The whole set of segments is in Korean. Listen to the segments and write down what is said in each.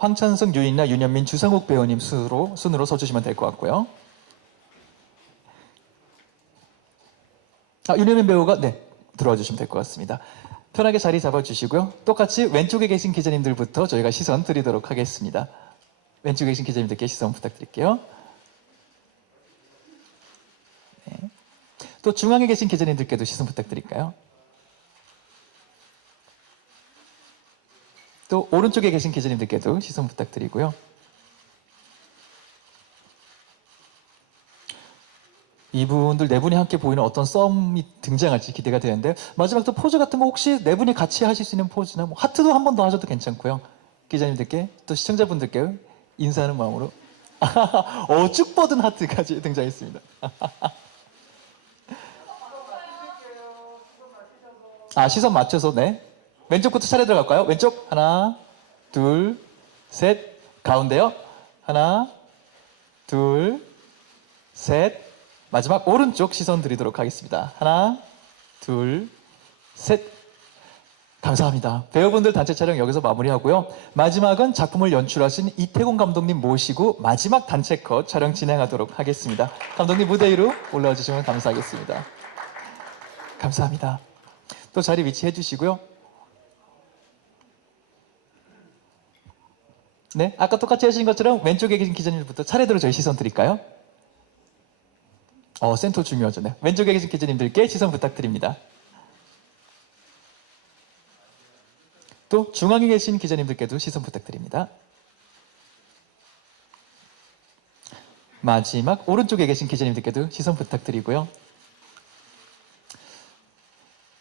황찬성, 유인나, 윤현민, 주상욱 배우님 순으로, 순으로 서주시면 될 것 같고요. 아, 윤현민 배우가 네 들어와 주시면 될 것 같습니다. 편하게 자리 잡아주시고요. 똑같이 왼쪽에 계신 기자님들부터 저희가 시선 드리도록 하겠습니다. 왼쪽에 계신 기자님들께 시선 부탁드릴게요. 네. 또 중앙에 계신 기자님들께도 시선 부탁드릴까요? 또 오른쪽에 계신 기자님들께도 시선 부탁드리고요. 이분들 네 분이 함께 보이는 어떤 썸이 등장할지 기대가 되는데 마지막 또 포즈 같은 거 혹시 네 분이 같이 하실 수 있는 포즈나 뭐 하트도 한 번 더 하셔도 괜찮고요. 기자님들께 또 시청자분들께 인사하는 마음으로 어, 쭉 뻗은 하트까지 등장했습니다. 아 시선 맞춰서 네 왼쪽부터 차례 들어갈까요? 왼쪽 하나 둘 셋 가운데요 하나 둘 셋 마지막 오른쪽 시선 드리도록 하겠습니다. 하나 둘 셋 감사합니다. 배우분들 단체 촬영 여기서 마무리하고요. 마지막은 작품을 연출하신 이태곤 감독님 모시고 마지막 단체 컷 촬영 진행하도록 하겠습니다. 감독님 무대 위로 올라와 주시면 감사하겠습니다. 감사합니다. 또 자리 위치해 주시고요. 네, 아까 똑같이 하신 것처럼 왼쪽에 계신 기자님부터 차례대로 저희 시선 드릴까요? 어, 센터 중요하죠. 네. 왼쪽에 계신 기자님들께 시선 부탁드립니다. 또 중앙에 계신 기자님들께도 시선 부탁드립니다. 마지막 오른쪽에 계신 기자님들께도 시선 부탁드리고요.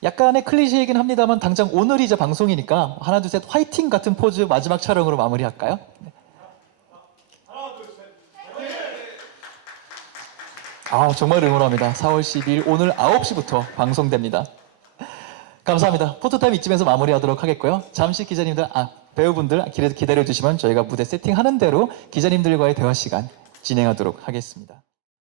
약간의 클리셰이긴 합니다만 당장 오늘이 이제 방송이니까 하나 둘 셋 화이팅 같은 포즈 마지막 촬영으로 마무리할까요? 네. 아 정말 응원합니다. 4월 12일 오늘 9시부터 방송됩니다. 감사합니다. 포토타임 이쯤에서 마무리하도록 하겠고요. 잠시 기자님들, 아 배우분들 기다려 주시면 저희가 무대 세팅하는 대로 기자님들과의 대화 시간 진행하도록 하겠습니다.